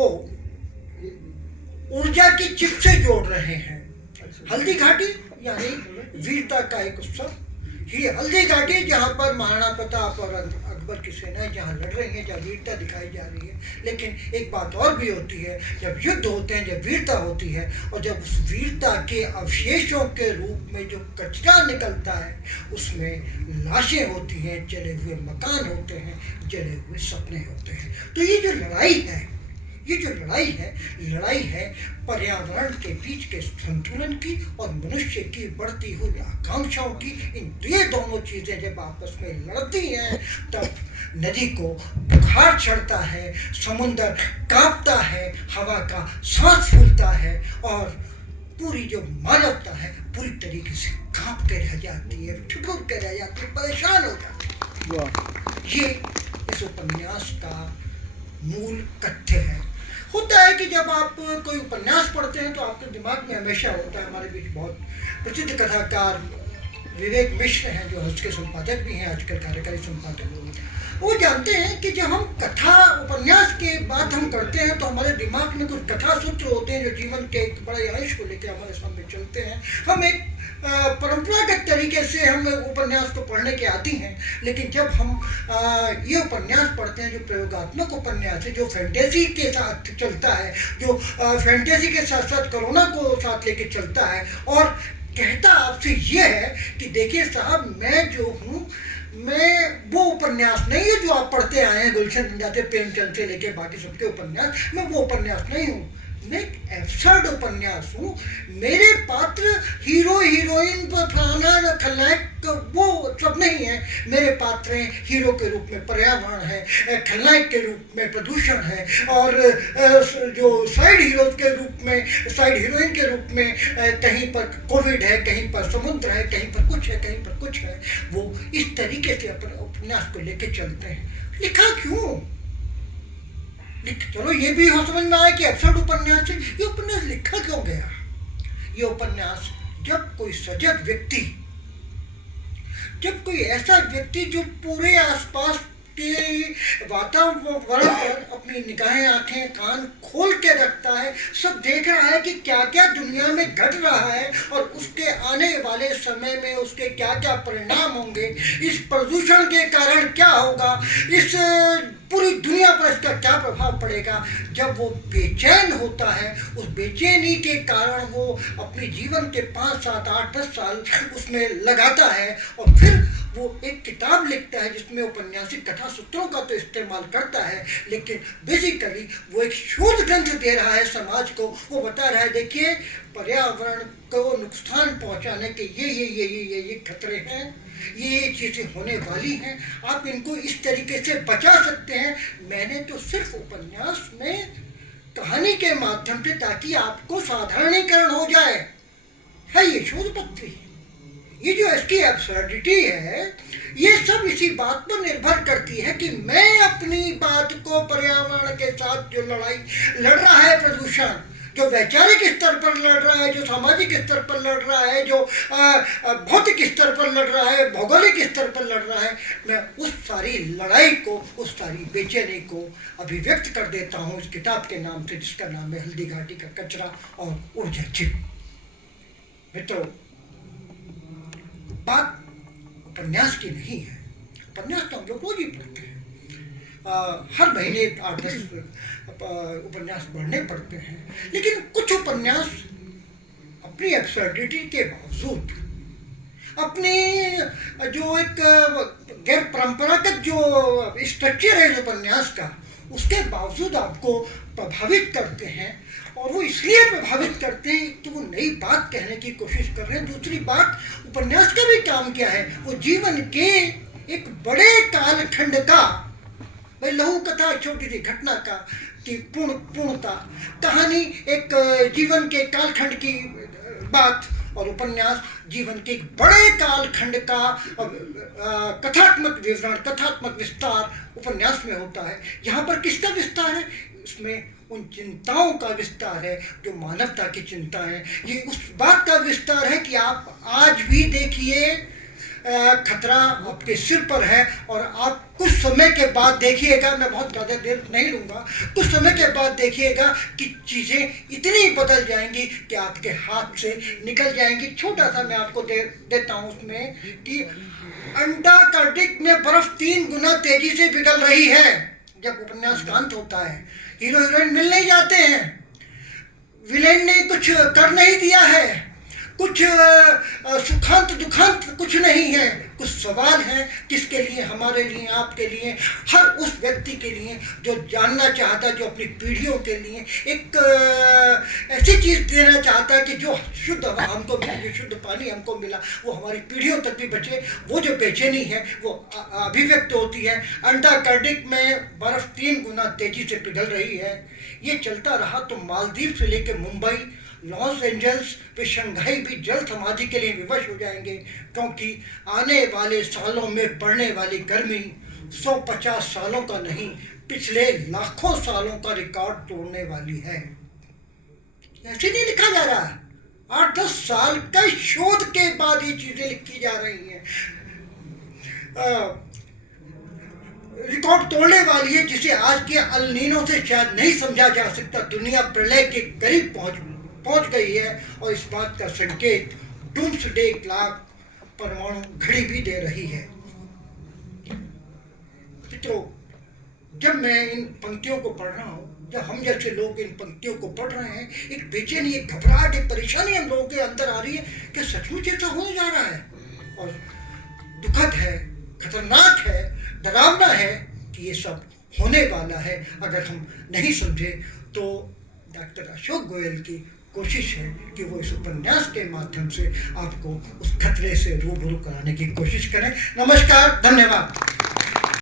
को ऊर्जा की चिप से जोड़ रहे हैं। हल्दी घाटी यानी वीरता का एक उत्सव। ये हल्दी घाटी जहाँ पर महाराणा प्रताप और अकबर की सेनाएं जहाँ लड़ रही हैं, जहाँ वीरता दिखाई जा रही है। लेकिन एक बात और भी होती है, जब युद्ध होते हैं, जब वीरता होती है और जब उस वीरता के अवशेषों के रूप में जो कचरा निकलता है, उसमें लाशें होती हैं, जले हुए मकान होते हैं, जले हुए सपने होते हैं। तो ये जो लड़ाई है पर्यावरण के बीच के संतुलन की और मनुष्य की बढ़ती हुई आकांक्षाओं की। ये दोनों चीज़ें जब आपस में लड़ती हैं, तब नदी को बुखार चढ़ता है, समुद्र कांपता है, हवा का सांस फूलता है और पूरी जो मानवता है पूरी तरीके से कांप के रह जाती है, ठिठुर के रह जाती है, परेशान हो जाती है। ये इस उपन्यास का मूल तथ्य है। होता है कि जब आप कोई उपन्यास पढ़ते हैं तो आपके दिमाग में हमेशा होता है, हमारे बीच बहुत प्रसिद्ध कथाकार विवेक मिश्र हैं, जो हंस के संपादक भी हैं, आजकल कार्यकारी संपादक। वो जानते हैं कि जब हम कथा उपन्यास के बात हम करते हैं तो हमारे दिमाग में कुछ कथा सूत्र होते हैं जो जीवन के एक बड़े अंश को लेकर हमारे सामने चलते हैं। हम एक परंपरागत तरीके से हम उपन्यास को पढ़ने के आती हैं। लेकिन जब हम ये उपन्यास पढ़ते हैं जो प्रयोगात्मक उपन्यास है, जो फैंटेसी के साथ चलता है, जो फैंटेसी के साथ साथ कोरोना को साथ लेके चलता है और कहता आपसे ये है कि देखिए साहब, मैं जो हूँ, मैं वो उपन्यास नहीं है जो आप पढ़ते आए हैं गुलशन जाते प्रेमचंद से लेके बाकी सबके उपन्यास, मैं वो उपन्यास नहीं हूँ। मैं एक एब्सर्ड उपन्यास हूँ। मेरे पात्र हीरो हीरोइन पर फलाना खलनायक वो सब नहीं है। मेरे पात्र हैं हीरो के रूप में पर्यावरण है, खलनायक के रूप में प्रदूषण है और जो साइड हीरोज के रूप में, साइड हीरोइन के रूप में कहीं पर कोविड है, कहीं पर समुद्र है, कहीं पर कुछ है, कहीं पर कुछ है। वो इस तरीके से अपने उपन्यास को लेके चलते हैं। लिखा क्यों? चलो ये भी हो समझ में आया कि एब्सर्ड उपन्यास है। ये उपन्यास लिखा क्यों गया? ये उपन्यास जब कोई सजग व्यक्ति, जब कोई ऐसा व्यक्ति जो पूरे आसपास के वातावरण पर अपनी निगाहें, आंखें, कान खोल के रखता है, सब देख रहा है कि क्या क्या दुनिया में घट रहा है और उसके आने वाले समय में उसके क्या क्या परिणाम होंगे, इस प्रदूषण के कारण क्या होगा, इस पूरी दुनिया पर इसका क्या प्रभाव पड़ेगा। जब वो बेचैन होता है, उस बेचैनी के कारण वो अपने जीवन के 5, 7, 8, 10 साल उसमें लगाता है और फिर वो एक किताब लिखता है जिसमें उपन्यासिक कथा सूत्रों का तो इस्तेमाल करता है, लेकिन बेसिकली वो एक शोध ग्रंथ दे रहा है समाज को। वो बता रहा है देखिए पर्यावरण को नुकसान पहुंचाने के ये खतरे हैं, ये चीज़ें होने वाली हैं, आप इनको इस तरीके से बचा सकते हैं। मैंने तो सिर्फ उपन्यास में कहानी के माध्यम से, ताकि आपको साधारणीकरण हो जाए, है ये शोध पत्री। ये जो इसकी एब्सर्डिटी है, ये सब इसी बात पर निर्भर करती है कि मैं अपनी बात को पर्यावरण के साथ जो लड़ाई लड़ रहा है, प्रदूषण जो वैचारिक स्तर पर लड़ रहा है, जो सामाजिक स्तर पर लड़ रहा है, जो भौतिक स्तर पर लड़ रहा है, भौगोलिक स्तर पर लड़ रहा है, मैं उस सारी लड़ाई को, उस सारी बेचैनी को अभिव्यक्त कर देता हूँ इस किताब के नाम से, जिसका नाम है हल्दी घाटी का कचरा और ऊर्जा चिप। मित्रों, बात उपन्यास की नहीं है। उपन्यास तो हम लोग रोज ही पढ़ते हैं, हर महीने 8-10 उपन्यास पढ़ने पड़ते हैं। लेकिन कुछ उपन्यास अपनी एब्सर्डिटी के बावजूद, अपनी जो एक गैर परंपरागत जो स्ट्रक्चर है उपन्यास का, उसके बावजूद आपको प्रभावित करते हैं। और वो इसलिए प्रभावित करते हैं कि वो नई बात कहने की कोशिश कर रहे हैं। दूसरी बात, उपन्यास का भी काम क्या है, वो जीवन के एक बड़े कालखंड का, भाई लघु कथा छोटी सी घटना का की पूर्णता, कहानी एक जीवन के कालखंड की बात, और उपन्यास जीवन के एक बड़े कालखंड का कथात्मक विवरण, कथात्मक विस्तार उपन्यास में होता है। यहाँ पर किसका विस्तार है? इसमें उन चिंताओं का विस्तार है जो मानवता की चिंता है। ये उस बात का विस्तार है कि आप आज भी देखिए खतरा आपके सिर पर है और आप कुछ समय के बाद देखिएगा, मैं बहुत ज़्यादा देर नहीं लूँगा, कुछ समय के बाद देखिएगा कि चीज़ें इतनी बदल जाएंगी कि आपके हाथ से निकल जाएंगी। छोटा सा मैं आपको देता हूँ उसमें कि अंटार्कटिक में बर्फ 3 गुना तेजी से पिघल रही है। जब उपन्यास का अंत होता है, हीरो हीरोइन मिल नहीं जाते हैं, विलेन ने कुछ कर नहीं दिया है, कुछ सुखांत दुखांत कुछ नहीं है, कुछ सवाल हैं जिसके लिए हमारे लिए, आपके लिए, हर उस व्यक्ति के लिए जो जानना चाहता है, जो अपनी पीढ़ियों के लिए एक ऐसी चीज़ देना चाहता है कि जो शुद्ध हवा हमको मिली, जो शुद्ध पानी हमको मिला, वो हमारी पीढ़ियों तक भी बचे। वो जो बेचैनी है वो अभिव्यक्त होती है। अंटार्कटिक में बर्फ़ 3 गुना तेज़ी से पिघल रही है। ये चलता रहा तो मालदीव से लेकर मुंबई, लॉस एंजल्स वे शंघाई भी जल समाधि के लिए विवश हो जाएंगे, क्योंकि आने वाले सालों में पड़ने वाली गर्मी 150 सालों का नहीं, पिछले लाखों सालों का रिकॉर्ड तोड़ने वाली है। ऐसे नहीं लिखा जा रहा, 8-10 साल का शोध के बाद ये चीज़ें लिखी जा रही हैं। रिकॉर्ड तोड़ने वाली है, जिसे आज के अल नीनो से शायद नहीं समझा जा सकता। दुनिया प्रलय के करीब पहुंच गई है और इस बात का संकेत डूम्सडे क्लॉक परमाणु घड़ी भी दे रही है। मित्रों, जब मैं इन पंक्तियों को पढ़ रहा हूँ, जब हम जैसे लोग इन पंक्तियों को पढ़ रहे हैं, एक बेचैनी, एक घबराहट, एक परेशानी हम लोगों के अंदर आ रही है कि सचमुच ऐसा होने जा रहा है। और दुखद है, खतरनाक है, डरावना है कि ये सब होने वाला है। अगर हम नहीं समझे तो डॉक्टर अशोक गोयल की कोशिश है कि वो इस उपन्यास के माध्यम से आपको उस खतरे से रूबरू कराने की कोशिश करें। नमस्कार, धन्यवाद।